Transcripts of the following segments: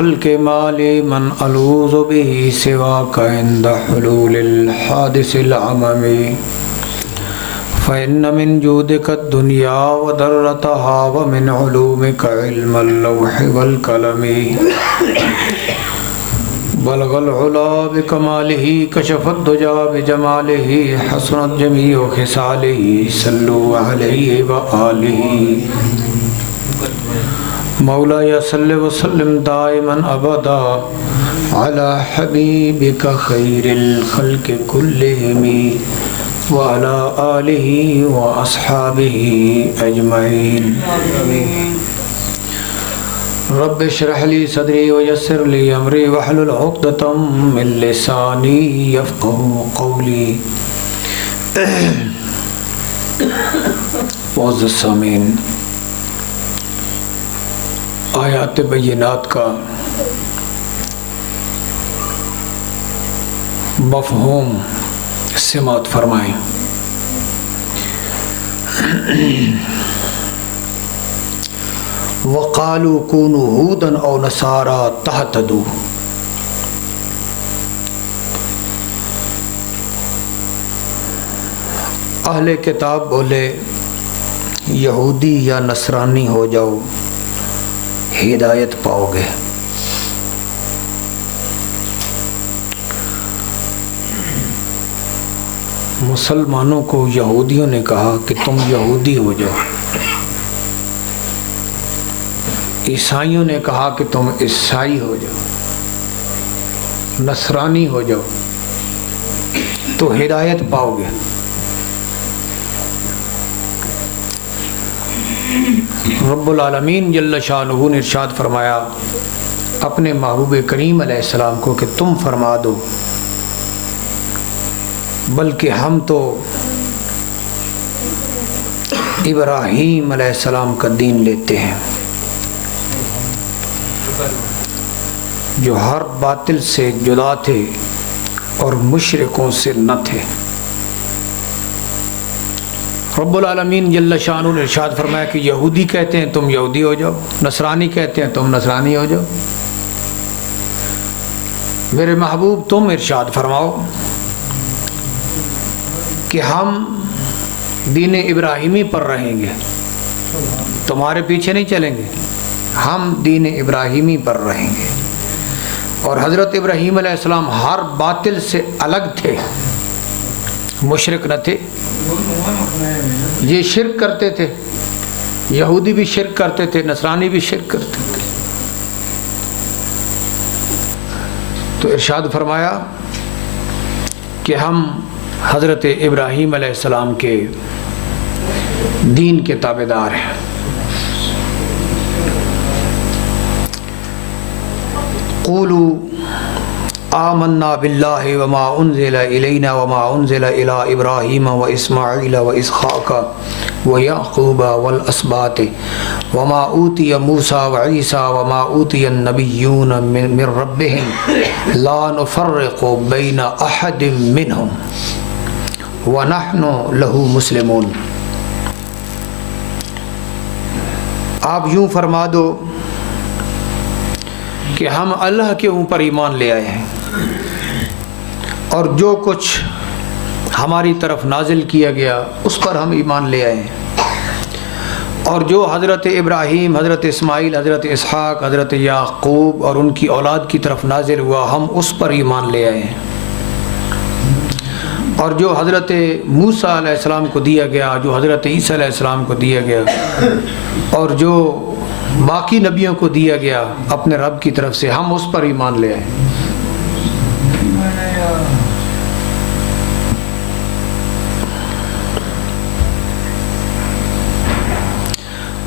الخلق مالی من الوذ به سواك عند حلول الحادث العممی فإن من جودك الدنيا وضرتها ومن علومك علم اللوح والقلم بلغ العلا بكماله كشف الدجى بجماله حسنت جميع خصاله صلوا عليه وآله مولاي صل وسلم دائما أبدا على حبيبك خير الخلق كلهم وعلى آله وأصحابه أجمعين رب اشرح لي صدري ويسر لي أمري واحلل عقدة من لساني يفقهوا قولي معزز السامعین، آیات بینات کا مفہوم سماعت فرمائیں۔ وقالوا كونوا هودا او نصارى تهتدوا، اہل کتاب بولے یہودی یا نصرانی ہو جاؤ ہدایت پاؤ گے۔ مسلمانوں کو یہودیوں نے کہا کہ تم یہودی ہو جاؤ، عیسائیوں نے کہا کہ تم عیسائی ہو جاؤ، نصرانی ہو جاؤ تو ہدایت پاؤ گے۔ رب العالمین جل شانہ نے ارشاد فرمایا اپنے محبوب کریم علیہ السلام کو کہ تم فرما دو، بلکہ ہم تو ابراہیم علیہ السلام کا دین لیتے ہیں جو ہر باطل سے جدا تھے اور مشرکوں سے نہ تھے۔ رب العالمین جل شانہ نے ارشاد فرمایا کہ یہودی کہتے ہیں تم یہودی ہو جاؤ، نصرانی کہتے ہیں تم نصرانی ہو جاؤ۔ میرے محبوب تم ارشاد فرماؤ کہ ہم دین ابراہیمی پر رہیں گے، تمہارے پیچھے نہیں چلیں گے، ہم دین ابراہیمی پر رہیں گے۔ اور حضرت ابراہیم علیہ السلام ہر باطل سے الگ تھے، مشرک نہ تھے، یہ شرک کرتے تھے، یہودی بھی شرک کرتے تھے، نصرانی بھی شرک کرتے تھے۔ تو ارشاد فرمایا کہ ہم حضرت ابراہیم علیہ السلام کے دین کے تابعدار ہیں۔ قولوا آمنا باللہ وما انزل الینا وما انزل الی ابراہیم واسماعیل واسحاق ویعقوب والاسباط وما اوتی موسیٰ وعیسیٰ وما اوتی النبیون من ربهم لا نفرق بین احد منہم وَنَحْنُ لَهُ مُسْلِمُونَ۔ آپ یوں فرما دو کہ ہم اللہ کے اوپر ایمان لے آئے ہیں اور جو کچھ ہماری طرف نازل کیا گیا اس پر ہم ایمان لے آئے ہیں، اور جو حضرت ابراہیم، حضرت اسماعیل، حضرت اسحاق، حضرت یعقوب اور ان کی اولاد کی طرف نازل ہوا ہم اس پر ایمان لے آئے ہیں، اور جو حضرت موسیٰ علیہ السلام کو دیا گیا، جو حضرت عیسیٰ علیہ السلام کو دیا گیا، اور جو باقی نبیوں کو دیا گیا اپنے رب کی طرف سے، ہم اس پر ایمان لے آئے۔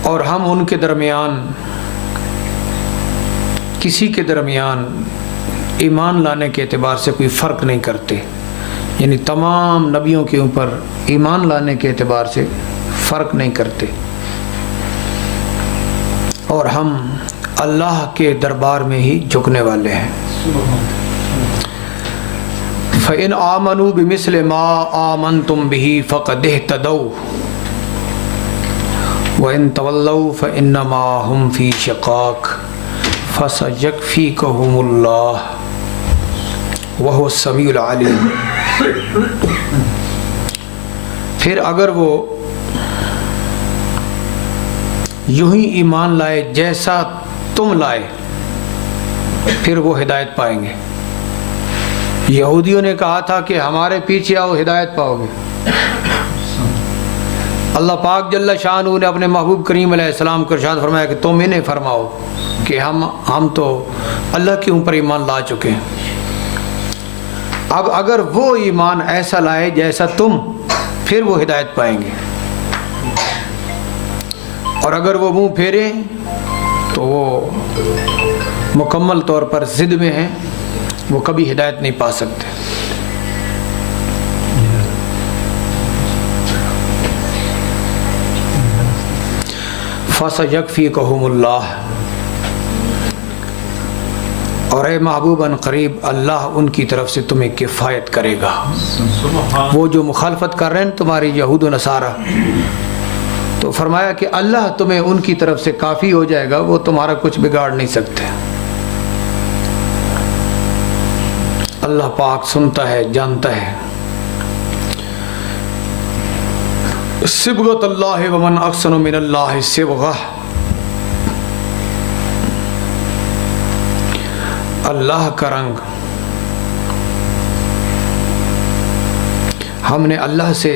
اور ہم ان کے درمیان کسی کے درمیان ایمان لانے کے اعتبار سے کوئی فرق نہیں کرتے، یعنی تمام نبیوں کے اوپر ایمان لانے کے اعتبار سے فرق نہیں کرتے، اور ہم اللہ کے دربار میں ہی جھکنے والے ہیں۔ فَإِنْ آمَنُوا بِمِثْلِ مَا آمَنْتُمْ بِهِ فَقَدِ اهْتَدَوْا وَإِنْ تَوَلَّوْا فَإِنَّمَا هُمْ فِي شِقَاقٍ فَسَيَكْفِيكَهُمُ اللَّهُ وَهُوَ السَّمِيعُ الْعَلِيمُ۔ پھر اگر وہ یوں ہی ایمان لائے جیسا تم لائے پھر وہ ہدایت پائیں گے۔ یہودیوں نے کہا تھا کہ ہمارے پیچھے آؤ ہدایت پاؤ گے۔ اللہ پاک جل شانہ نے اپنے محبوب کریم علیہ السلام کو ارشاد فرمایا کہ تم انہیں فرماؤ کہ ہم تو اللہ کے اوپر ایمان لا چکے ہیں۔ اب اگر وہ ایمان ایسا لائے جیسا تم پھر وہ ہدایت پائیں گے، اور اگر وہ منہ پھیرے تو وہ مکمل طور پر ضد میں ہیں، وہ کبھی ہدایت نہیں پا سکتے۔ فَسَيَكْفِيكَهُمُ اللَّهُ، اور اے محبوب ان قریب اللہ ان کی طرف سے تمہیں کفایت کرے گا۔ وہ جو مخالفت کر رہے ہیں تمہاری یہود و نصارہ، تو فرمایا کہ اللہ تمہیں ان کی طرف سے کافی ہو جائے گا، وہ تمہارا کچھ بگاڑ نہیں سکتے۔ اللہ پاک سنتا ہے، جانتا ہے۔ صبغۃ اللہ ومن احسن من اللہ صبغہ، اللہ کا رنگ، ہم نے اللہ سے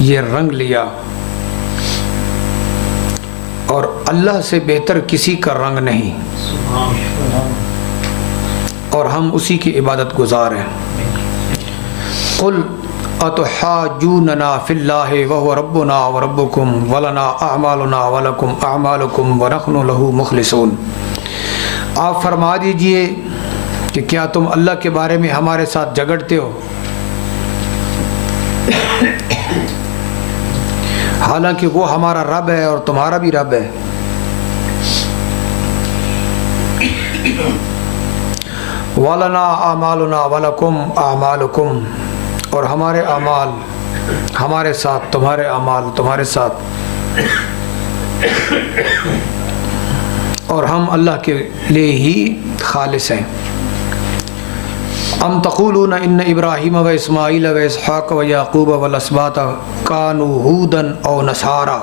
یہ رنگ لیا، اور اللہ سے بہتر کسی کا رنگ نہیں، اور ہم اسی کی عبادت گزار ہیں۔ قل اتحاجوننا فی اللہ وهو ربنا وربکم ولنا اعمالنا ولکم اعمالکم ونحن له مخلصون۔ آپ فرما دیجئے کہ کیا تم اللہ کے بارے میں ہمارے ساتھ جھگڑتے ہو، حالانکہ وہ ہمارا رب ہے اور تمہارا بھی رب ہے۔ وَلَنَا أَعْمَالُنَا وَلَكُمْ أَعْمَالُكُمْ، اور ہمارے اعمال ہمارے ساتھ، تمہارے اعمال تمہارے ساتھ، اور ہم اللہ کے لیے ہی خالص ہیں۔ ام تقولون ان ابراہیم و اسماعیل و اسحاق و یعقوب والاسباط کانوا ھودا او نصارا،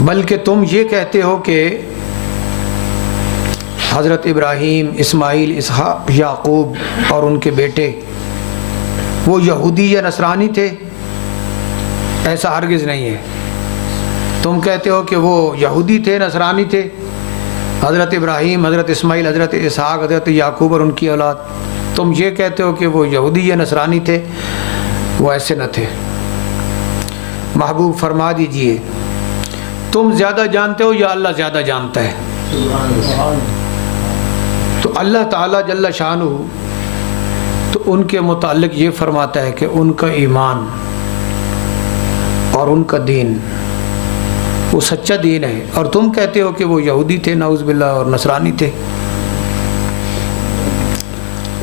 بلکہ تم یہ کہتے ہو کہ حضرت ابراہیم، اسماعیل، اسحاق، یعقوب اور ان کے بیٹے وہ یہودی یا نصرانی تھے۔ ایسا ہرگز نہیں ہے۔ تم کہتے ہو کہ وہ یہودی تھے، نصرانی تھے، حضرت ابراہیم، حضرت اسماعیل، حضرت اسحاق، حضرت یعقوب اور ان کی اولاد، تم یہ کہتے ہو کہ وہ یہودی یا نصرانی تھے، وہ ایسے نہ تھے۔ محبوب فرما دیجئے تم زیادہ جانتے ہو یا اللہ زیادہ جانتا ہے؟ تو اللہ تعالیٰ جل شانہ تو ان کے متعلق یہ فرماتا ہے کہ ان کا ایمان اور ان کا دین وہ سچا دین ہے، اور تم کہتے ہو کہ وہ یہودی تھے نعوذ باللہ اور نصرانی تھے۔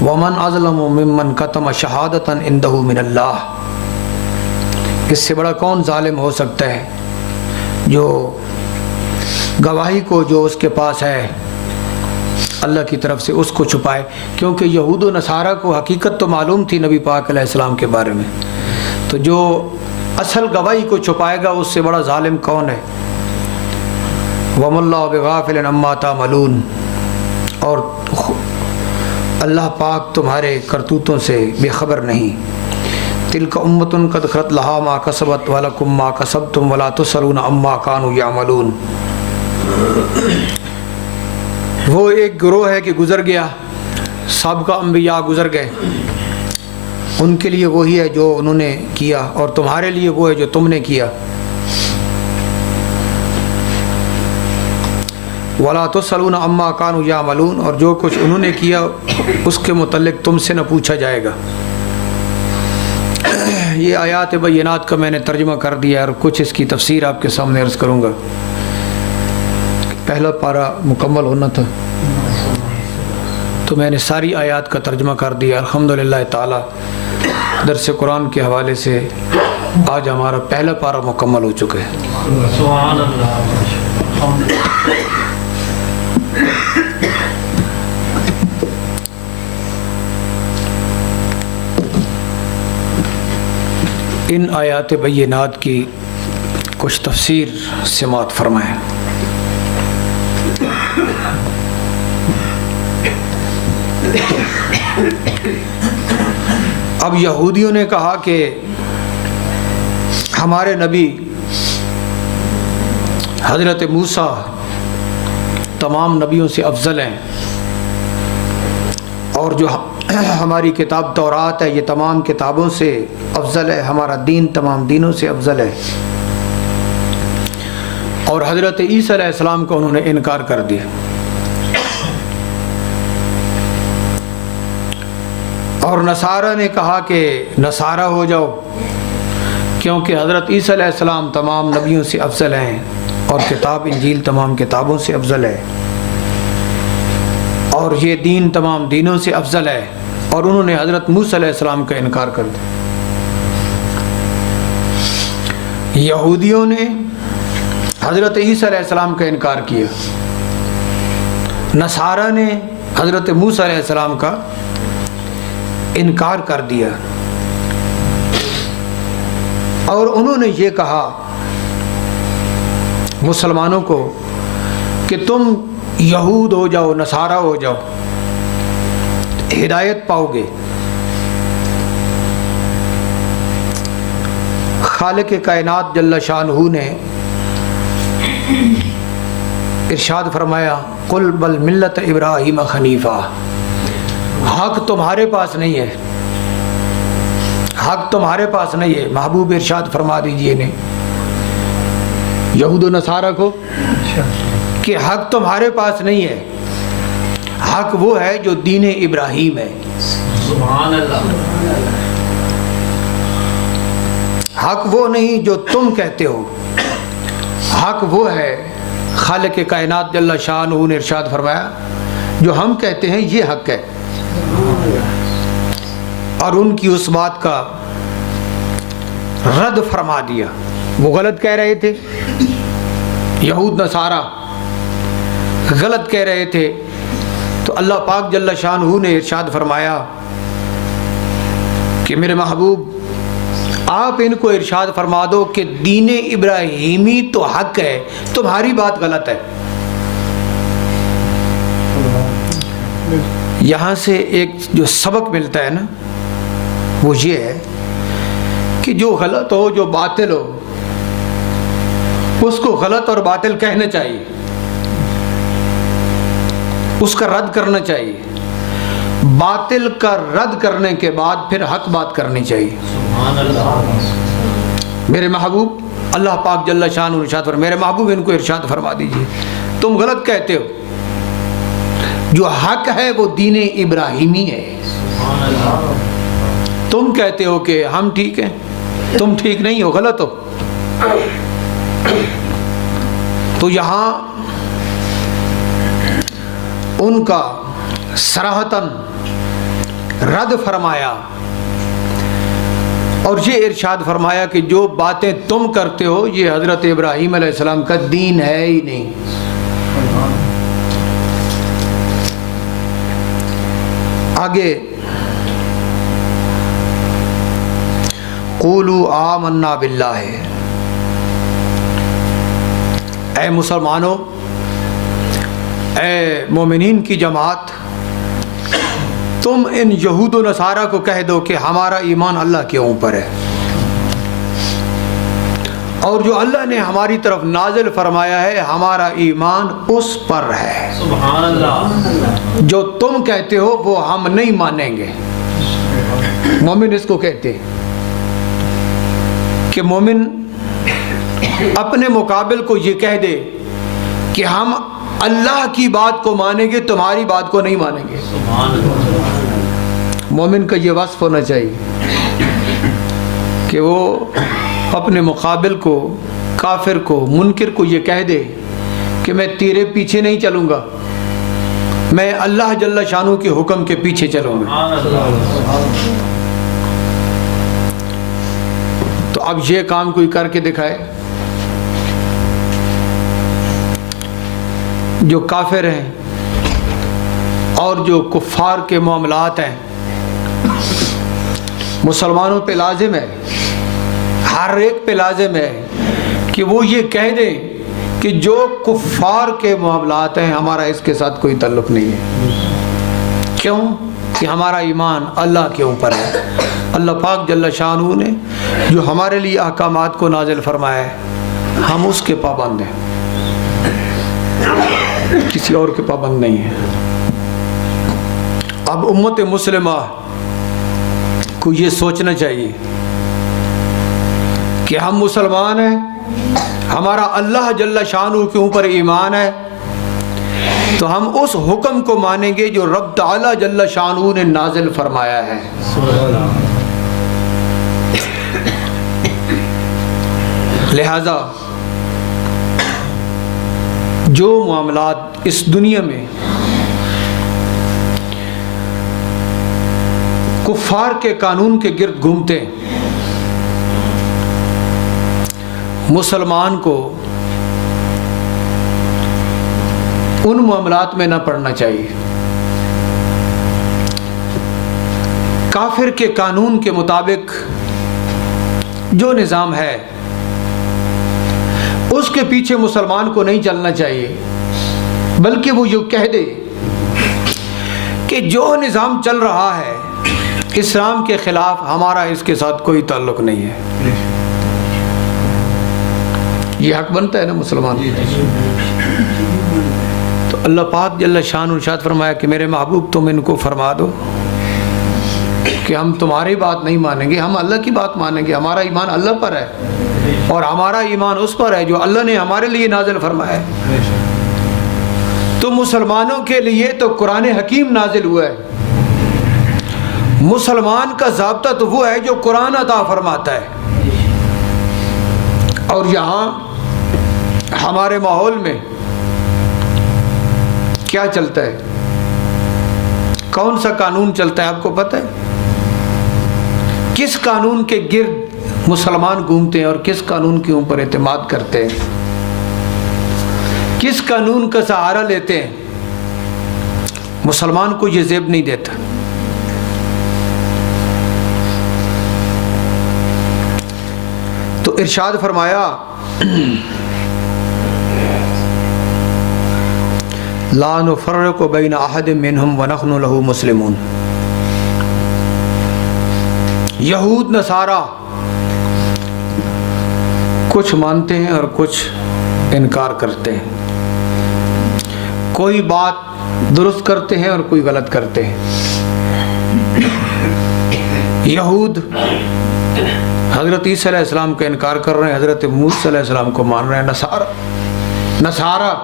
وَمَنْ أَظْلَمُ مِمَّنْ كَتَمَ شَهَادَةً عِنْدَهُ مِنَ اللَّهِ، اس سے بڑا کون ظالم ہو سکتا ہے جو گواہی کو جو اس کے پاس ہے اللہ کی طرف سے اس کو چھپائے، کیونکہ یہود و نصارہ کو حقیقت تو معلوم تھی نبی پاک علیہ السلام کے بارے میں، تو جو اصل گواہی کو چھپائے گا اس سے بڑا ظالم کون ہے؟ وَمَا اللَّهُ بِغَافِلٍ عَمَّا تَعْمَلُونَ، اور اللہ پاک تمہارے کرتوتوں سے بے خبر نہیں۔ تِلْكَ أُمَّةٌ قَدْ خَلَتْ لَهَا مَا كَسَبَتْ وَلَكُمْ مَا كَسَبْتُمْ وَلَا تُسْأَلُونَ عَمَّا كَانُوا يَعْمَلُونَ۔ وہ ایک گروہ ہے کہ گزر گیا، سابقہ انبیاء گزر گئے، ان کے لیے وہی ہے جو انہوں نے کیا، اور تمہارے لیے وہ ہے جو تم نے کیا۔ وَلَا تُسْأَلُونَ عَمَّا كَانُوا يَعْمَلُونَ، اور جو کچھ انہوں نے کیا اس کے متعلق تم سے نہ پوچھا جائے گا۔ یہ آیات بینات کا میں نے ترجمہ کر دیا، اور کچھ اس کی تفسیر آپ کے سامنے عرض کروں گا۔ پہلا پارہ مکمل ہونا تھا تو میں نے ساری آیات کا ترجمہ کر دیا۔ الحمدللہ تعالی درس قرآن کے حوالے سے آج ہمارا پہلا پارہ مکمل ہو چکا ہے۔ سبحان اللہ۔ ان آیات بینات کی کچھ تفسیر سماعت فرمائیں۔ اب یہودیوں نے کہا کہ ہمارے نبی حضرت موسیٰ تمام نبیوں سے افضل ہیں، اور جو ہماری کتاب تورات ہے یہ تمام کتابوں سے افضل ہے، ہمارا دین تمام دینوں سے افضل ہے، اور حضرت عیسیٰ علیہ السلام کو انہوں نے انکار کر دیا۔ اور نصارہ نے کہا کہ نصارہ ہو جاؤ، کیونکہ حضرت عیسیٰ علیہ السلام تمام نبیوں سے افضل ہیں، اور کتاب انجیل تمام کتابوں سے افضل ہے، اور یہ دین تمام دینوں سے افضل ہے، اور انہوں نے حضرت موسیٰ علیہ السلام کا انکار کر دیا۔ یہودیوں نے حضرت عیسیٰ علیہ السلام کا انکار کیا، نصارہ نے حضرت موسیٰ علیہ السلام کا انکار کر دیا، اور انہوں نے یہ کہا مسلمانوں کو کہ تم یہود ہو جاؤ، نصارہ ہو جاؤ، ہدایت پاؤ گے۔ خالق کائنات جل شانہ نے ارشاد فرمایا قل بل ملت ابراہیم حنیفہ، حق تمہارے پاس نہیں ہے، حق تمہارے پاس نہیں ہے۔ محبوب ارشاد فرما دیجئے نے یہود و نصارہ کو کہ حق تمہارے پاس نہیں ہے، حق وہ ہے جو دین ابراہیم ہے۔ سبحان اللہ۔ حق وہ نہیں جو تم کہتے ہو، حق وہ ہے خالق کائنات جل شانہ نے ارشاد فرمایا جو ہم کہتے ہیں یہ حق ہے، اور ان کی اس بات کا رد فرما دیا۔ وہ غلط کہہ رہے تھے، یہود نصارہ غلط کہہ رہے تھے، تو اللہ پاک جل شانہ نے ارشاد فرمایا کہ میرے محبوب آپ ان کو ارشاد فرما دو کہ دین ابراہیمی تو حق ہے، تمہاری بات غلط ہے۔ یہاں سے ایک جو سبق ملتا ہے نا وہ یہ ہے کہ جو غلط ہو، جو باطل ہو، اس کو غلط اور باطل کہنا چاہیے، اس کا رد کرنا چاہیے، باطل کا رد کرنے کے بعد پھر حق بات کرنی چاہیے۔ سبحان اللہ۔ میرے محبوب اللہ پاک جل شانہ ارشاد فرما، میرے محبوب ان کو ارشاد فرما دیجئے تم غلط کہتے ہو، جو حق ہے وہ دین ابراہیمی ہے۔ سبحان اللہ۔ تم کہتے ہو کہ ہم ٹھیک ہیں، تم ٹھیک نہیں ہو، غلط ہو۔ تو یہاں ان کا صراحتاً رد فرمایا، اور یہ ارشاد فرمایا کہ جو باتیں تم کرتے ہو یہ حضرت ابراہیم علیہ السلام کا دین ہے ہی نہیں۔ آگے قولوا آمنا باللہ، اے مسلمانوں، اے مومنین کی جماعت، تم ان یہود و نصارہ کو کہہ دو کہ ہمارا ایمان اللہ کے اوپر ہے، اور جو اللہ نے ہماری طرف نازل فرمایا ہے ہمارا ایمان اس پر ہے۔ سبحان اللہ۔ جو تم کہتے ہو وہ ہم نہیں مانیں گے۔ مومن اس کو کہتے ہیں کہ مومن اپنے مقابل کو یہ کہہ دے کہ ہم اللہ کی بات کو مانیں گے، تمہاری بات کو نہیں مانیں گے۔ سبحان اللہ۔ مومن کا یہ وصف ہونا چاہیے کہ وہ اپنے مقابل کو، کافر کو، منکر کو یہ کہہ دے کہ میں تیرے پیچھے نہیں چلوں گا، میں اللہ جل شانہ کے حکم کے پیچھے چلوں گا۔ سبحان اللہ۔ تو اب یہ کام کوئی کر کے دکھائے، جو کافر ہیں اور جو کفار کے معاملات ہیں مسلمانوں پہ لازم ہے، ہر ایک پہ لازم ہے کہ وہ یہ کہہ دیں کہ جو کفار کے معاملات ہیں ہمارا اس کے ساتھ کوئی تعلق نہیں ہے۔ کیوں؟ کہ ہمارا ایمان اللہ کے اوپر ہے۔ اللہ پاک جل شانہ نے جو ہمارے لیے احکامات کو نازل فرمایا ہے ہم اس کے پابند ہیں، کسی اور کے پابند نہیں ہیں۔ اب امت مسلمہ کو یہ سوچنا چاہیے کہ ہم مسلمان ہیں، ہمارا اللہ جل شانہ کے اوپر ایمان ہے، تو ہم اس حکم کو مانیں گے جو رب تعالی جل شانہ نے نازل فرمایا ہے۔ لہذا جو معاملات اس دنیا میں کفار کے قانون کے گرد گھومتے ہیں، مسلمان کو ان معاملات میں نہ پڑنا چاہیے۔ کافر کے قانون کے مطابق جو نظام ہے اس کے پیچھے مسلمان کو نہیں چلنا چاہیے، بلکہ وہ یہ کہہ دے کہ جو نظام چل رہا ہے اسلام کے خلاف، ہمارا اس کے ساتھ کوئی تعلق نہیں ہے۔ یہ حق بنتا ہے نا مسلمان۔ تو اللہ پاک جل شانہ ارشاد فرمایا کہ میرے محبوب تم ان کو فرما دو کہ ہم تمہاری بات نہیں مانیں گے، ہم اللہ کی بات مانیں گے۔ ہمارا ایمان اللہ پر ہے اور ہمارا ایمان اس پر ہے جو اللہ نے ہمارے لیے نازل فرمایا ہے۔ تو مسلمانوں کے لیے تو قرآن حکیم نازل ہوا ہے، مسلمان کا ضابطہ تو وہ ہے جو قرآن عطا فرماتا ہے۔ اور یہاں ہمارے ماحول میں کیا چلتا ہے، کون سا قانون چلتا ہے آپ کو پتہ ہے؟ کس قانون کے گرد مسلمان گھومتے ہیں اور کس قانون کے اوپر اعتماد کرتے ہیں، کس قانون کا سہارا لیتے ہیں؟ مسلمان کو یہ زیب نہیں دیتا۔ تو ارشاد فرمایا لا نفرق بین احد منہم ونحن لہ مسلمون۔ یہود نصارہ کچھ مانتے ہیں اور کچھ انکار کرتے ہیں، کوئی بات درست کرتے ہیں اور کوئی غلط کرتے ہیں۔ یہود حضرت عیسیٰ علیہ السلام کا انکار کر رہے ہیں، حضرت موسیٰ علیہ السلام کو مان رہے ہیں۔ نصارہ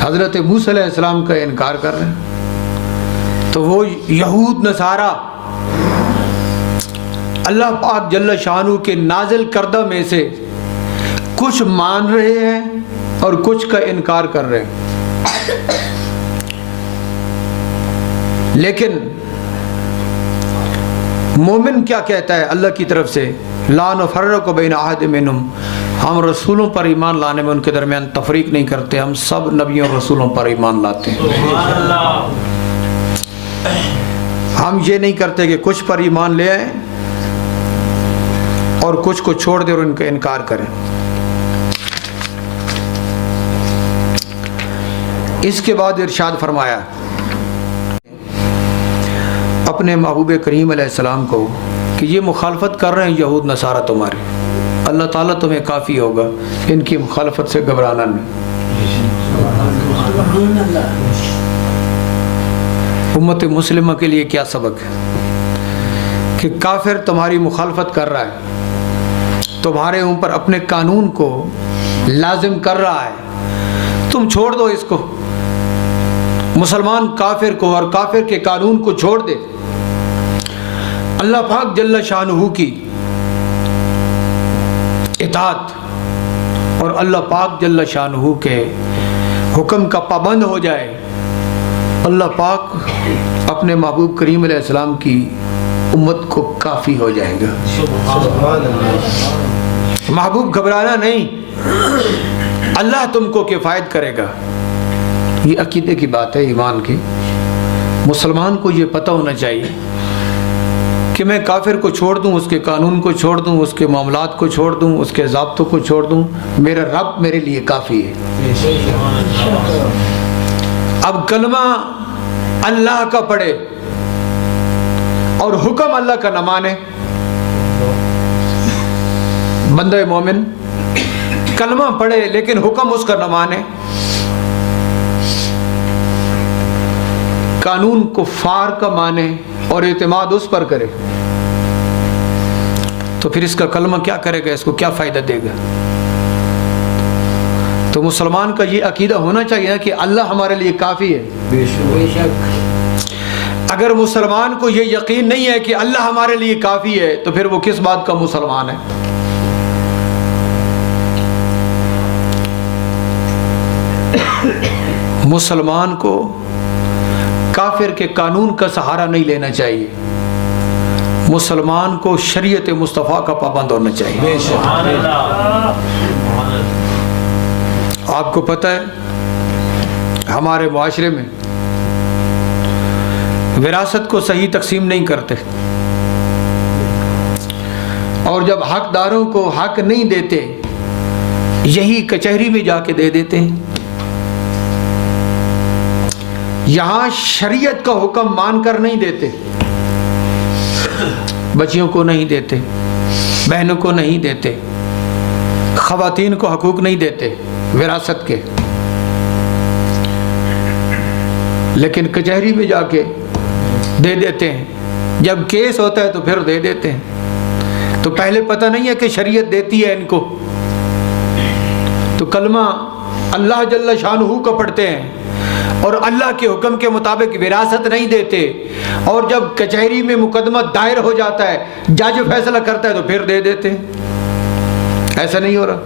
حضرت موسیٰ علیہ السلام کا انکار کر رہے ہیں۔ تو وہ یہود نصارہ اللہ پاک جل شانہ کے نازل کردہ میں سے کچھ مان رہے ہیں اور کچھ کا انکار کر رہے ہیں۔ لیکن مومن کیا کہتا ہے اللہ کی طرف سے؟ لا نفرق بین احد منہم، ہم رسولوں پر ایمان لانے میں ان کے درمیان تفریق نہیں کرتے، ہم سب نبیوں اور رسولوں پر ایمان لاتے ہیں۔ ہم یہ نہیں کرتے کہ کچھ پر ایمان لے آئیں اور کچھ کو چھوڑ دیں اور ان کا انکار کریں۔ اس کے بعد ارشاد فرمایا اپنے محبوب کریم علیہ السلام کو کہ یہ مخالفت کر رہے ہیں یہود نصارہ تمہارے، اللہ تعالیٰ تمہیں کافی ہوگا، ان کی مخالفت سے گھبرانا نہیں۔ امت مسلمہ کے لیے کیا سبق ہے کہ کافر تمہاری مخالفت کر رہا ہے، تمہارے اوپر اپنے قانون کو لازم کر رہا ہے، تم چھوڑ دو اس کو۔ مسلمان کافر کو اور کافر کے قانون کو چھوڑ دے، اللہ پاک جل شانہ کی اطاعت اور اللہ پاک جل شانہ کے حکم کا پابند ہو جائے، اللہ پاک اپنے محبوب کریم علیہ السلام کی امت کو کافی ہو جائے گا۔ محبوب گھبرانا نہیں، اللہ تم کو کفایت کرے گا۔ یہ عقیدے کی بات ہے، ایمان کی۔ مسلمان کو یہ پتہ ہونا چاہیے کہ میں کافر کو چھوڑ دوں، اس کے قانون کو چھوڑ دوں، اس کے معاملات کو چھوڑ دوں، اس کے ضابطوں کو چھوڑ دوں، میرا رب میرے لیے کافی ہے۔ اب کلمہ اللہ کا پڑھے اور حکم اللہ کا نہ مانے، بندہ مومن کلمہ پڑھے لیکن حکم اس کا نہ مانے، قانون کفار کا مانے اور اعتماد اس پر کرے، تو پھر اس کا کلمہ کیا کرے گا، اس کو کیا فائدہ دے گا؟ تو مسلمان کا یہ عقیدہ ہونا چاہیے کہ اللہ ہمارے لیے کافی ہے۔ بے شک۔ اگر مسلمان کو یہ یقین نہیں ہے کہ اللہ ہمارے لیے کافی ہے تو پھر وہ کس بات کا مسلمان ہے؟ مسلمان کو کافر کے قانون کا سہارا نہیں لینا چاہیے، مسلمان کو شریعت مصطفیٰ کا پابند ہونا چاہیے۔ بے شک۔ آپ کو پتہ ہے ہمارے معاشرے میں وراثت کو صحیح تقسیم نہیں کرتے، اور جب حقداروں کو حق نہیں دیتے یہی کچہری میں جا کے دے دیتے ہیں۔ یہاں شریعت کا حکم مان کر نہیں دیتے، بچیوں کو نہیں دیتے، بہنوں کو نہیں دیتے، خواتین کو حقوق نہیں دیتے وراثت کے، لیکن کچہری میں جا کے دے دیتے ہیں، جب کیس ہوتا ہے تو پھر دے دیتے ہیں۔ تو پہلے پتہ نہیں ہے کہ شریعت دیتی ہے ان کو، تو کلمہ اللہ جل شانہ کا پڑھتے ہیں اور اللہ کے حکم کے مطابق وراثت نہیں دیتے، اور جب کچہری میں مقدمہ دائر ہو جاتا ہے، جج فیصلہ کرتا ہے تو پھر دے دیتے ہیں۔ ایسا نہیں ہو رہا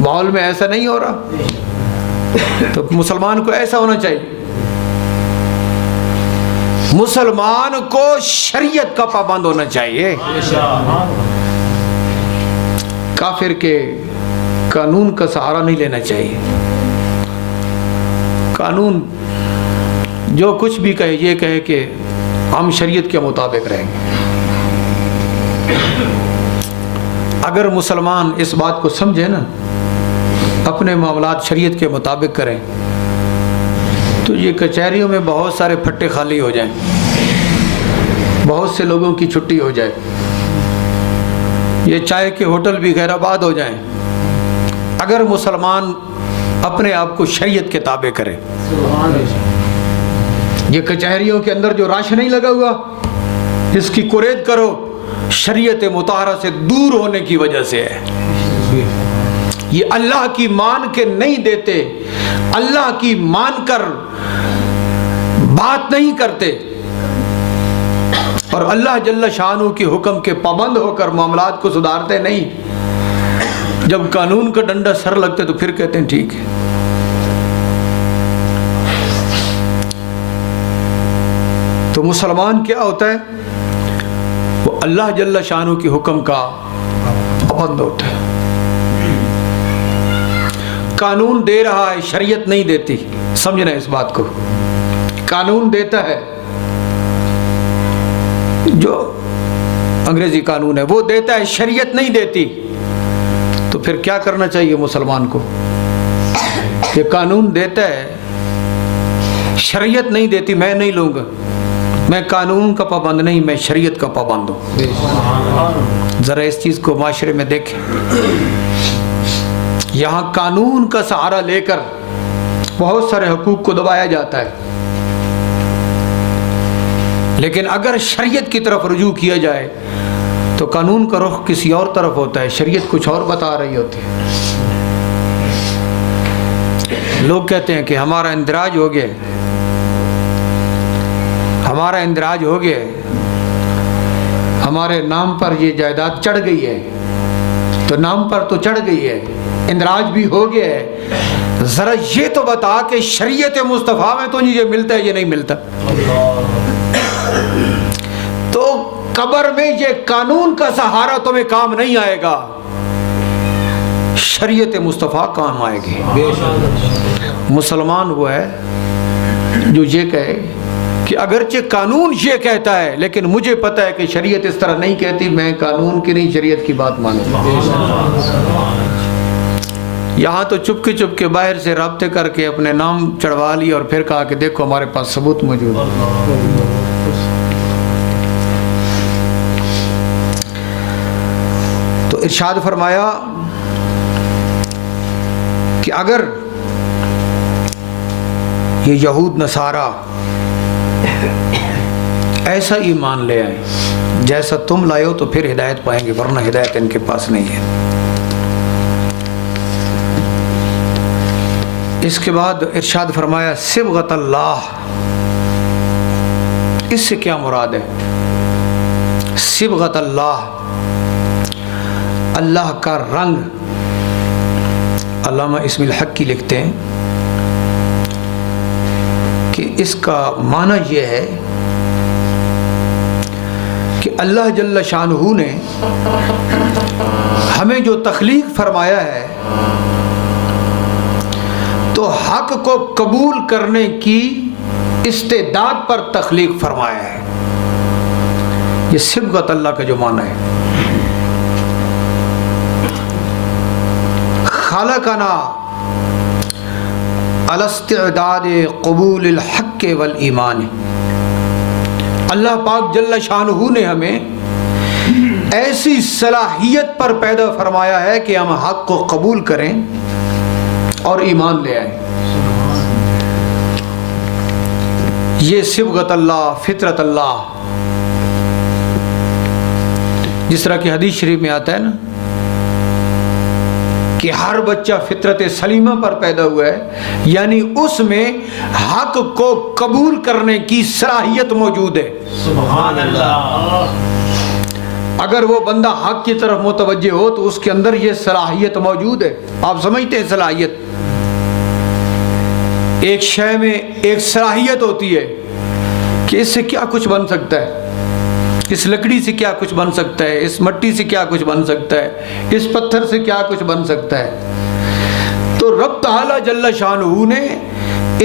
ماحول میں، ایسا نہیں ہو رہا۔ تو مسلمان کو ایسا ہونا چاہیے، مسلمان کو شریعت کا پابند ہونا چاہیے، کافر کے قانون کا سہارا نہیں لینا چاہیے۔ قانون جو کچھ بھی کہے، یہ کہے کہ ہم شریعت کے مطابق رہیں گے۔ اگر مسلمان اس بات کو سمجھے نا، اپنے معاملات شریعت کے مطابق کریں، تو یہ کچہریوں میں بہت سارے پھٹے خالی ہو جائیں، بہت سے لوگوں کی چھٹی ہو جائے، یہ چائے کے ہوٹل بھی غیر آباد ہو جائیں، اگر مسلمان اپنے آپ کو شریعت کے تابع کرے۔ یہ کچہریوں کے اندر جو راش نہیں لگا ہوا، اس کی قرید کرو، شریعت مطہرہ سے دور ہونے کی وجہ سے ہے۔ یہ اللہ کی مان کے نہیں دیتے، اللہ کی مان کر بات نہیں کرتے، اور اللہ جل شانہ کے حکم کے پابند ہو کر معاملات کو سدھارتے نہیں۔ جب قانون کا ڈنڈا سر لگتے تو پھر کہتے ہیں ٹھیک ہے۔ تو مسلمان کیا ہوتا ہے؟ وہ اللہ جل شانہ کے حکم کا پابند ہوتا ہے۔ قانون دے رہا ہے، شریعت نہیں دیتی، سمجھنا اس بات کو۔ قانون دیتا ہے جو انگریزی قانون ہے وہ دیتا ہے، شریعت نہیں دیتی، تو پھر کیا کرنا چاہیے مسلمان کو؟ یہ قانون دیتا ہے، شریعت نہیں دیتی، میں نہیں لوں گا، میں قانون کا پابند نہیں، میں شریعت کا پابند ہوں۔ ذرا اس چیز کو معاشرے میں دیکھیں، یہاں قانون کا سہارا لے کر بہت سارے حقوق کو دبایا جاتا ہے، لیکن اگر شریعت کی طرف رجوع کیا جائے تو قانون کا رخ کسی اور طرف ہوتا ہے، شریعت کچھ اور بتا رہی ہوتی ہے۔ لوگ کہتے ہیں کہ ہمارا اندراج ہو گیا، ہمارا اندراج ہو گیا، ہمارے نام پر یہ جائیداد چڑھ گئی ہے، تو نام پر تو چڑھ گئی ہے، اندراج بھی ہو گیا ہے، ذرا یہ تو بتا کہ شریعت مصطفیٰ میں تو یہ ملتا ہے، یہ نہیں ملتا۔ تو قبر میں یہ قانون کا سہارا تمہیں کام نہیں آئے گا، شریعت مصطفیٰ کام آئے گی۔ مسلمان وہ ہے جو یہ کہے کہ اگرچہ قانون یہ کہتا ہے لیکن مجھے پتہ ہے کہ شریعت اس طرح نہیں کہتی، میں قانون کی نہیں شریعت کی بات مانوں۔ یہاں تو چپ کے باہر سے رابطے کر کے اپنے نام چڑھوا لی اور پھر کہا کہ دیکھو ہمارے پاس ثبوت موجود ہے۔ تو ارشاد فرمایا کہ اگر یہ یہود نصارہ ایسا ایمان لے آئیں جیسا تم لائے ہو تو پھر ہدایت پائیں گے، ورنہ ہدایت ان کے پاس نہیں ہے۔ اس کے بعد ارشاد فرمایا صبغۃ اللہ، اس سے کیا مراد ہے؟ صبغۃ اللہ، اللہ کا رنگ۔ علامہ اسم الحق کی لکھتے ہیں کہ اس کا معنی یہ ہے کہ اللہ جل شانہ نے ہمیں جو تخلیق فرمایا ہے تو حق کو قبول کرنے کی استعداد پر تخلیق فرمایا ہے۔ یہ صبغت اللہ کا جو معنی ہے۔ خلقنا علی استعداد قبول الحق والایمان، اللہ پاک جل شانہ نے ہمیں ایسی صلاحیت پر پیدا فرمایا ہے کہ ہم حق کو قبول کریں اور ایمان لے آئیں۔ یہ صبغت اللہ، فطرت اللہ، جس طرح کہ حدیث شریف میں آتا ہے نا کہ ہر بچہ فطرت سلیمہ پر پیدا ہوا ہے، یعنی اس میں حق کو قبول کرنے کی صلاحیت موجود ہے۔ سبحان اللہ۔ اگر وہ بندہ حق کی طرف متوجہ ہو تو اس کے اندر یہ صلاحیت موجود ہے۔ آپ سمجھتے ہیں صلاحیت؟ ایک شے میں ایک صلاحیت ہوتی ہے کہ اس سے کیا کچھ بن سکتا ہے، اس لکڑی سے کیا کچھ بن سکتا ہے، اس مٹی سے کیا کچھ بن سکتا ہے، اس پتھر سے کیا کچھ بن سکتا ہے۔ تو رب تعالی جل شانہ نے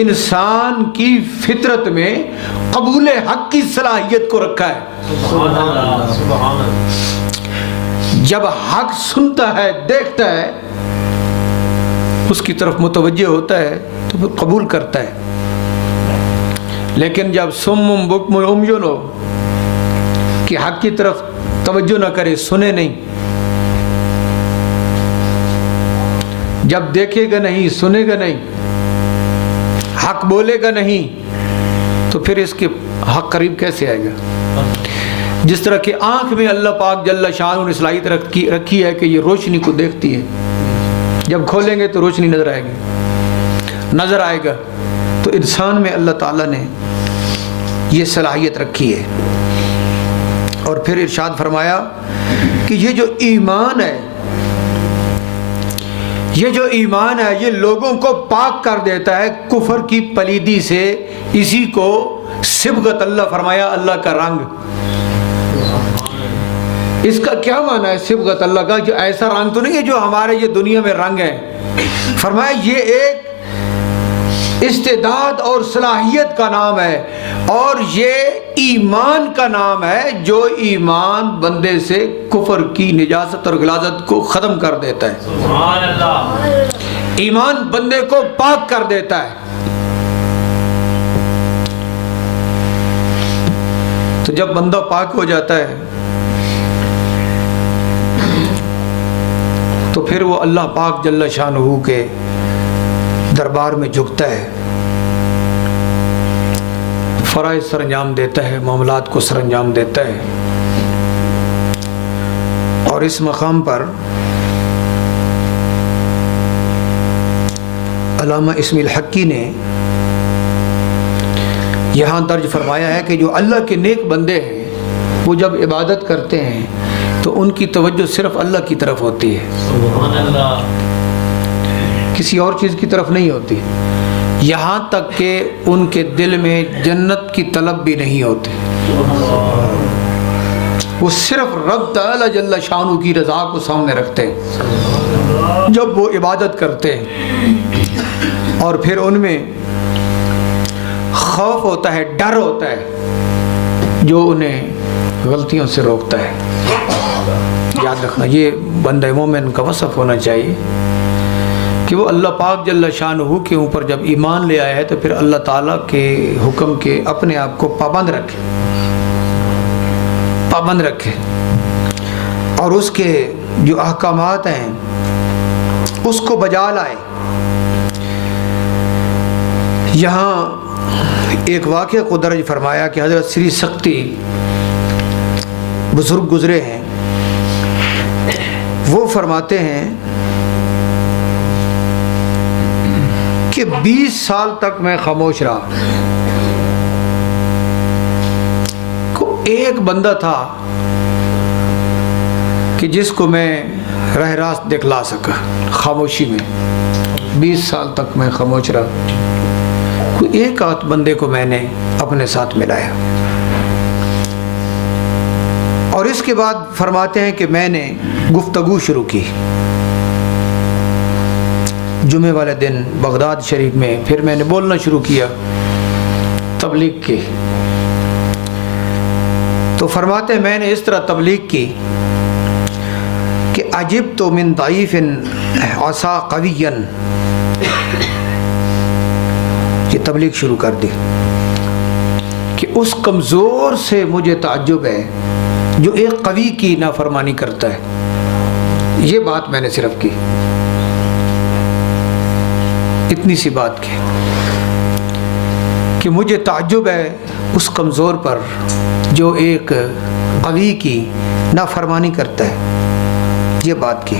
انسان کی فطرت میں قبول حق کی صلاحیت کو رکھا ہے۔ سبحان اللہ، سبحان اللہ۔ جب حق سنتا ہے، دیکھتا ہے، اس کی طرف متوجہ ہوتا ہے تو وہ قبول کرتا ہے۔ لیکن جب سم بکم عمیٌ ہو کہ حق کی طرف توجہ نہ کرے، سنے نہیں، جب دیکھے گا نہیں، سنے گا نہیں، حق بولے گا نہیں، تو پھر اس کے حق قریب کیسے آئے گا؟ جس طرح کہ آنکھ میں اللہ پاک جل شانہ نے صلاحیت رکھی ہے کہ یہ روشنی کو دیکھتی ہے، جب کھولیں گے تو روشنی نظر آئے گی، نظر آئے گا۔ تو انسان میں اللہ تعالیٰ نے یہ صلاحیت رکھی ہے۔ اور پھر ارشاد فرمایا کہ یہ جو ایمان ہے، یہ جو ایمان ہے، یہ لوگوں کو پاک کر دیتا ہے کفر کی پلیدی سے۔ اسی کو صبغت اللہ فرمایا، اللہ کا رنگ۔ اس کا کیا معنی ہے صبغت اللہ کا؟ جو ایسا رنگ تو نہیں ہے جو ہمارے یہ دنیا میں رنگ ہے، فرمایا یہ ایک استعداد اور صلاحیت کا نام ہے، اور یہ ایمان کا نام ہے جو ایمان بندے سے کفر کی نجاست اور غلاظت کو ختم کر دیتا ہے۔ سبحان اللہ۔ ایمان بندے کو پاک کر دیتا ہے۔ تو جب بندہ پاک ہو جاتا ہے تو پھر وہ اللہ پاک جل شانہ کے دربار میں جھکتا ہے، فرائض سر انجام دیتا ہے، معاملات کو سر انجام دیتا ہے۔ اور اس مقام پر علامہ اسم الحقی نے یہاں درج فرمایا ہے کہ جو اللہ کے نیک بندے ہیں وہ جب عبادت کرتے ہیں تو ان کی توجہ صرف اللہ کی طرف ہوتی ہے، سبحان اللہ۔ کسی اور چیز کی طرف نہیں ہوتی، یہاں تک کہ ان کے دل میں جنت کی طلب بھی نہیں ہوتی۔ وہ صرف رب تعالی جل شانہ کی رضا کو سامنے رکھتے ہیں جب وہ عبادت کرتے ہیں۔ اور پھر ان میں خوف ہوتا ہے، ڈر ہوتا ہے جو انہیں غلطیوں سے روکتا ہے۔ یاد رکھنا یہ بندہ مومن کا وصف ہونا چاہیے کہ وہ اللہ پاک جل شانہ کے اوپر جب ایمان لے آیا ہے تو پھر اللہ تعالیٰ کے حکم کے اپنے آپ کو پابند رکھے اور اس کے جو احکامات ہیں اس کو بجا لائے۔ یہاں ایک واقعہ کو درج فرمایا کہ حضرت سری سختی بزرگ گزرے ہیں، وہ فرماتے ہیں کہ 20 سال تک میں خاموش رہا۔ ایک بندہ تھا کہ جس کو میں راہ راست دکھلا سکا خاموشی میں، 20 سال تک میں خاموش رہا۔ کوئی ایک آدھ بندے کو میں نے اپنے ساتھ ملایا، اور اس کے بعد فرماتے ہیں کہ میں نے گفتگو شروع کی جمعے والے دن بغداد شریف میں۔ پھر میں نے بولنا شروع کیا تبلیغ کی، تو فرماتے ہیں میں نے اس طرح تبلیغ کی کہ عجبت من ضعیف عصا قویا، یہ تبلیغ شروع کر دی کہ اس کمزور سے مجھے تعجب ہے جو ایک قوی کی نافرمانی کرتا ہے۔ یہ بات میں نے صرف کی، اتنی سی بات کی کہ مجھے تعجب ہے اس کمزور پر جو ایک قوی کی نافرمانی کرتا ہے، یہ بات کی۔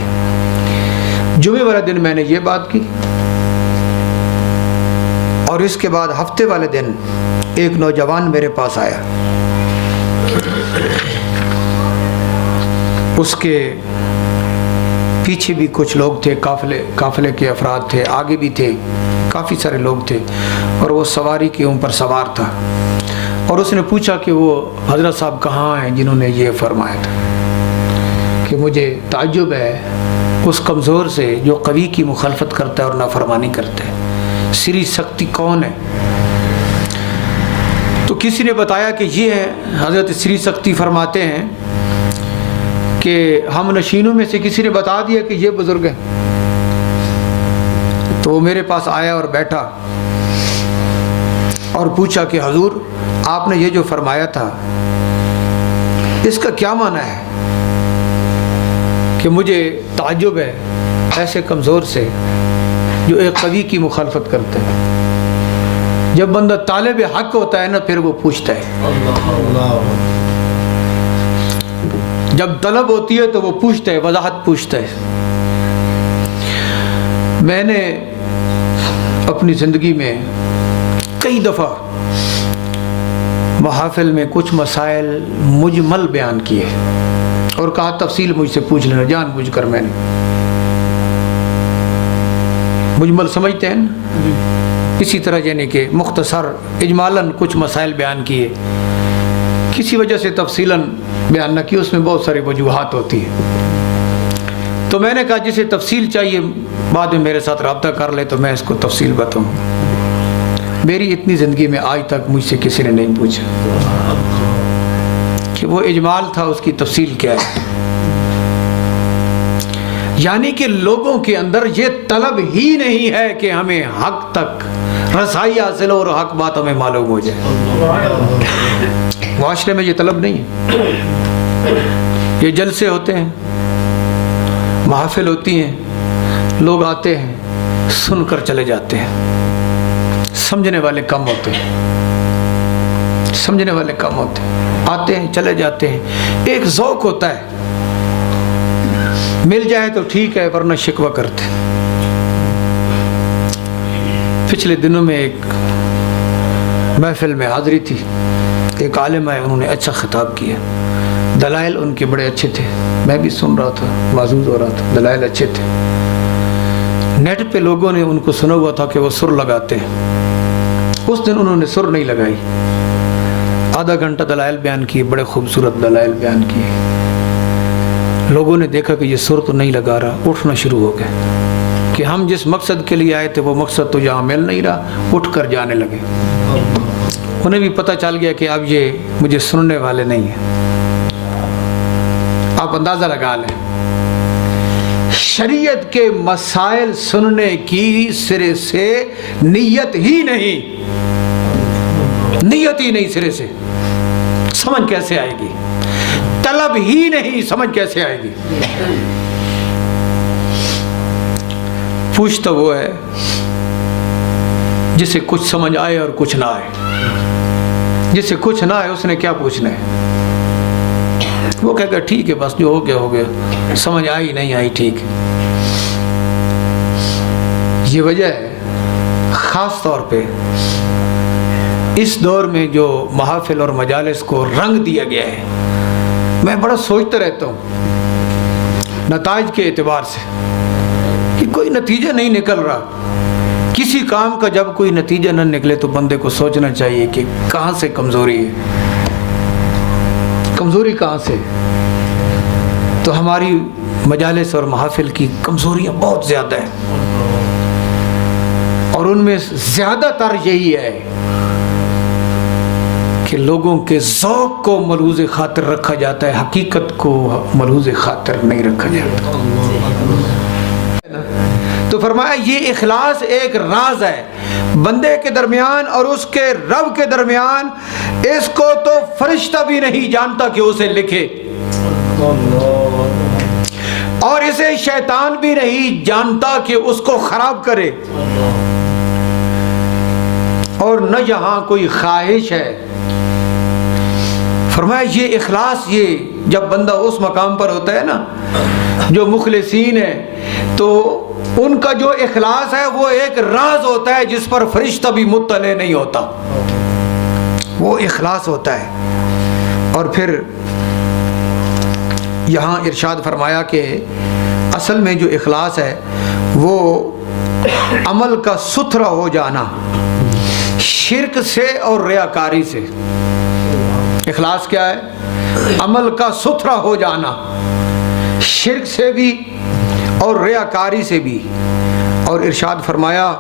جمعے والے دن میں نے یہ بات کی، اور اس کے بعد ہفتے والے دن ایک نوجوان میرے پاس آیا، اس کے پیچھے بھی کچھ لوگ تھے، قافلے کے افراد تھے، آگے بھی تھے، کافی سارے لوگ تھے، اور وہ سواری کے اوپر سوار تھا، اور اس نے پوچھا کہ وہ حضرت صاحب کہاں ہیں جنہوں نے یہ فرمایا تھا کہ مجھے تعجب ہے اس کمزور سے جو قوی کی مخالفت کرتا ہے اور نافرمانی کرتا ہے، سری سختی کون ہے؟ تو کسی نے بتایا کہ یہ ہے حضرت سری سختی فرماتے ہیں کہ ہم نشینوں میں سے کسی نے بتا دیا کہ یہ بزرگ ہے، تو وہ میرے پاس آیا اور بیٹھا اور پوچھا کہ حضور آپ نے یہ جو فرمایا تھا اس کا کیا معنی ہے؟ کہ مجھے تعجب ہے ایسے کمزور سے جو ایک قوی کی مخالفت کرتا ہے۔ جب بندہ طالب حق ہوتا ہے نا پھر وہ پوچھتا ہے، جب طلب ہوتی ہے تو وہ پوچھتا ہے، وضاحت پوچھتا ہے۔ میں نے اپنی زندگی میں کئی دفعہ محافل میں کچھ مسائل مجمل بیان کیے اور کہا تفصیل مجھ سے پوچھ لینا، جان بوجھ کر میں نے مجمل سمجھتے ہیں نا، اسی طرح یعنی کہ مختصر اجمالاً کچھ مسائل بیان کیے، کسی وجہ سے تفصیلاً بیان نہ کیے، اس میں بہت ساری وجوہات ہوتی ہیں۔ تو میں نے کہا جسے تفصیل چاہیے بعد میں میرے ساتھ رابطہ کر لے تو میں اس کو تفصیل بتاؤں۔ میری اتنی زندگی میں آج تک مجھ سے کسی نے نہیں پوچھا کہ وہ اجمال تھا اس کی تفصیل کیا ہے، یعنی کہ لوگوں کے اندر یہ طلب ہی نہیں ہے کہ ہمیں حق تک رسائی حاصل ہو اور حق بات ہمیں معلوم ہو جائے۔ معاشرے میں یہ طلب نہیں ہے۔ یہ جلسے ہوتے ہیں، محافل ہوتی ہیں، لوگ آتے ہیں سن کر چلے جاتے ہیں، سمجھنے والے کم ہوتے ہیں، سمجھنے والے کم ہوتے ہیں، آتے ہیں چلے جاتے ہیں۔ ایک ذوق ہوتا ہے، مل جائے تو ٹھیک ہے ورنہ شکوہ کرتے ہیں۔ پچھلے دنوں میں ایک محفل میں حاضری تھی، ایک عالم ہے، انہوں نے اچھا خطاب کیا، دلائل ان کے بڑے اچھے تھے، میں بھی سن رہا تھا، معزوز ہو رہا تھا، دلائل اچھے تھے۔ نیٹ پہ لوگوں نے ان کو سنا ہوا تھا کہ وہ سر لگاتے ہیں، اس دن انہوں نے سر نہیں لگائی، آدھا گھنٹہ دلائل بیان کیے، بڑے خوبصورت دلائل بیان کیے۔ لوگوں نے دیکھا کہ یہ سر تو نہیں لگا رہا، اٹھنا شروع ہو گئے کہ ہم جس مقصد کے لیے آئے تھے وہ مقصد تو یہاں مل نہیں رہا، اٹھ کر جانے لگے۔ انہیں بھی پتہ چل گیا کہ اب یہ مجھے سننے والے نہیں ہیں۔ آپ اندازہ لگا لیں، شریعت کے مسائل سننے کی سرے سے نیت ہی نہیں، نیت ہی نہیں سرے سے، سمجھ کیسے آئے گی؟ طلب ہی نہیں، سمجھ کیسے آئے گی؟ پوچھتا وہ ہے جسے کچھ سمجھ آئے اور کچھ نہ آئے۔ جسے کچھ نہ آئے اس نے کیا پوچھنا ہے؟ وہ کہے گا ٹھیک ہے، بس جو ہو گیا ہو گیا، سمجھ آئی نہیں آئی ٹھیک ہے۔ یہ وجہ ہے خاص طور پہ اس دور میں جو محافل اور مجالس کو رنگ دیا گیا ہے، میں بڑا سوچتا رہتا ہوں نتائج کے اعتبار سے کہ کوئی نتیجہ نہیں نکل رہا۔ کسی کام کا جب کوئی نتیجہ نہ نکلے تو بندے کو سوچنا چاہیے کہ کہاں سے کمزوری ہے، کمزوری کہاں سے؟ تو ہماری مجالس اور محافل کی کمزوریاں بہت زیادہ ہیں، اور ان میں زیادہ تر یہی ہے کہ لوگوں کے ذوق کو ملحوظ خاطر رکھا جاتا ہے، حقیقت کو ملحوظ خاطر نہیں رکھا جاتا۔ تو فرمایا یہ اخلاص ایک راز ہے بندے کے درمیان اور اس کے رب کے درمیان، اس کو تو فرشتہ بھی نہیں جانتا کہ اسے لکھے، اور اسے شیطان بھی نہیں جانتا کہ اس کو خراب کرے، اور نہ یہاں کوئی خواہش ہے۔ فرمایا یہ اخلاص، یہ جب بندہ اس مقام پر ہوتا ہے نا جو مخلصین ہے، تو ان کا جو اخلاص ہے وہ ایک راز ہوتا ہے جس پر فرشتہ بھی مطلع نہیں ہوتا، وہ اخلاص ہوتا ہے۔ اور پھر یہاں ارشاد فرمایا کہ اصل میں جو اخلاص ہے وہ عمل کا ستھرا ہو جانا شرک سے اور ریاکاری سے۔ اخلاص کیا ہے؟ عمل کا ستھرا ہو جانا شرک سے بھی اور ریاکاری سے بھی۔ اور ارشاد فرمایا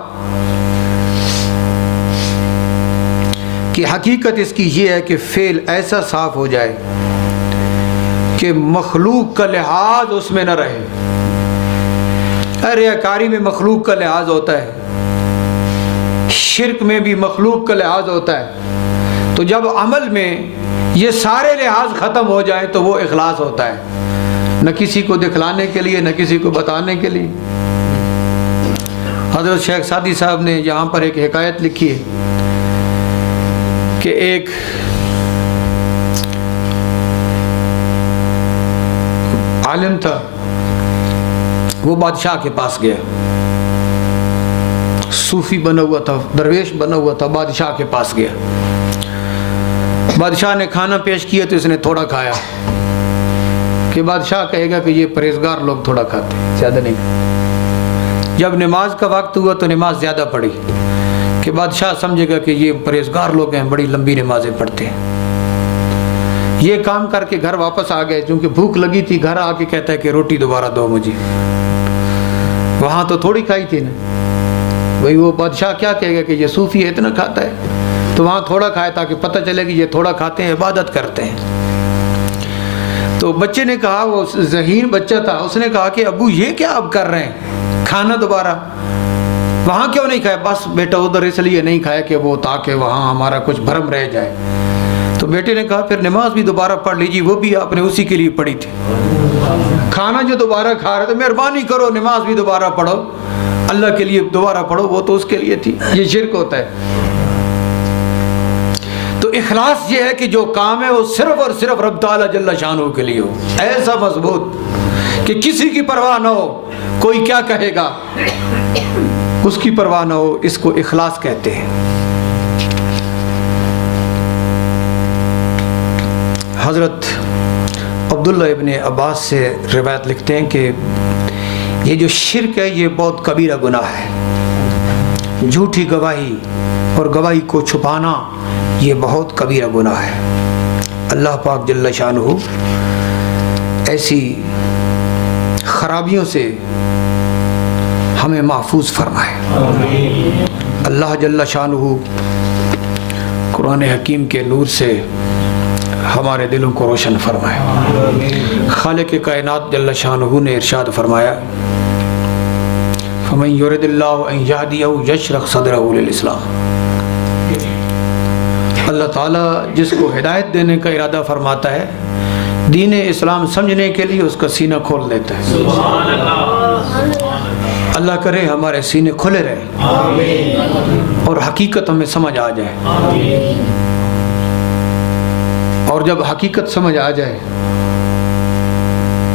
کہ حقیقت اس کی یہ ہے کہ فعل ایسا صاف ہو جائے کہ مخلوق کا لحاظ اس میں نہ رہے۔ ریاکاری میں مخلوق کا لحاظ ہوتا ہے، شرک میں بھی مخلوق کا لحاظ ہوتا ہے، تو جب عمل میں یہ سارے لحاظ ختم ہو جائیں تو وہ اخلاص ہوتا ہے، نہ کسی کو دکھلانے کے لیے نہ کسی کو بتانے کے لیے۔ حضرت شیخ سعدی صاحب نے یہاں پر ایک حکایت لکھی ہے کہ ایک عالم تھا، وہ بادشاہ کے پاس گیا، صوفی بنا ہوا تھا، درویش بنا ہوا تھا، بادشاہ کے پاس گیا۔ بادشاہ نے کھانا پیش کیا تو اس نے تھوڑا کھایا، کہ بادشاہ کہے گا کہ یہ پرہیزگار لوگ تھوڑا کھاتے ہیں، زیادہ نہیں کھاتے۔ جب نماز کا وقت ہوا تو نماز زیادہ پڑھی، کہ بادشاہ سمجھے گا کہ یہ پرہیزگار لوگ ہیں، بڑی لمبی نمازیں پڑھتے ہیں۔ یہ کام کر کے گھر واپس آ گئے، چونکہ بھوک لگی تھی، گھر آ کے کہتا ہے کہ روٹی دوبارہ دو مجھے، وہاں تو تھوڑی کھائی تھی نا۔ وہی وہ بادشاہ کیا کہے گا کہ یہ صوفی ہے، اتنا کھاتا ہے، تو وہاں تھوڑا کھایا تاکہ پتہ چلے کہ یہ تھوڑا کھاتے ہیں، عبادت کرتے ہیں۔ تو بچے نے کہا، وہ ذہین بچہ تھا، اس نے کہا کہ ابو یہ کیا آپ کر رہے ہیں، کھانا دوبارہ وہاں کیوں نہیں کھایا؟ بس بیٹا ادھر اس لیے نہیں کھایا کہ وہ تاکہ وہاں ہمارا کچھ بھرم رہ جائے۔ تو بیٹے نے کہا پھر نماز بھی دوبارہ پڑھ لیجیے، وہ بھی آپ نے اسی کے لیے پڑھی تھی، کھانا جو دوبارہ کھا رہے تو مہربانی کرو نماز بھی دوبارہ پڑھو، اللہ کے لیے دوبارہ پڑھو، وہ تو اس کے لیے تھی۔ یہ شرک ہوتا ہے۔ تو اخلاص یہ ہے کہ جو کام ہے وہ صرف اور صرف رب تعالیٰ جل شانہ کے لیے ہو، ایسا مضبوط کہ کسی کی پرواہ نہ ہو، کوئی کیا کہے گا اس کی پرواہ نہ ہو، اس کو اخلاص کہتے ہیں۔ حضرت عبداللہ ابن عباس سے روایت لکھتے ہیں کہ یہ جو شرک ہے یہ بہت کبیرہ گناہ ہے، جھوٹی گواہی اور گواہی کو چھپانا یہ بہت کبیرہ گناہ ہے۔ اللہ پاک جل شانہ ایسی خرابیوں سے ہمیں محفوظ فرمائے۔ اللہ جل شانہ قرآن حکیم کے نور سے ہمارے دلوں کو روشن فرمائے۔ خالق کائنات جل شانہ نے ارشاد فرمایا فَمَن يُرِدِ اللَّهُ أَن يَهْدِيَهُ يَشْرَحْ صَدْرَهُ لِلْإِسْلَامِ۔ اللہ تعالیٰ جس کو ہدایت دینے کا ارادہ فرماتا ہے، دین اسلام سمجھنے کے لیے اس کا سینہ کھول دیتا ہے۔ سبحان اللہ، اللہ کرے ہمارے سینے کھلے رہے اور حقیقت ہمیں سمجھ آ جائے، اور جب حقیقت سمجھ آ جائے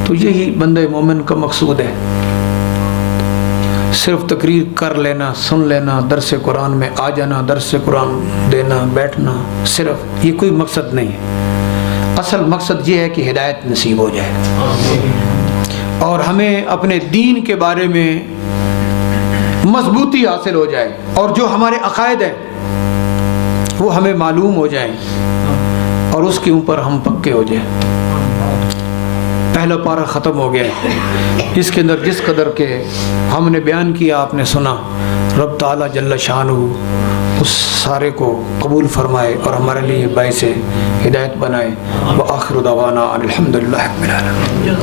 تو یہی بندے مومن کا مقصود ہے۔ صرف تقریر کر لینا، سن لینا، درس قرآن میں آ جانا، درس قرآن دینا، بیٹھنا، صرف یہ کوئی مقصد نہیں ہے۔ اصل مقصد یہ ہے کہ ہدایت نصیب ہو جائے اور ہمیں اپنے دین کے بارے میں مضبوطی حاصل ہو جائے، اور جو ہمارے عقائد ہیں وہ ہمیں معلوم ہو جائیں اور اس کے اوپر ہم پکے ہو جائیں۔ پہلا پارہ ختم ہو گیا، اس کے اندر جس قدر کے ہم نے بیان کیا آپ نے سنا، رب تعالیٰ جل شانہ اس سارے کو قبول فرمائے اور ہمارے لیے باعث ہدایت بنائے۔ وآخر دعوانا ان الحمد للہ رب العالمین۔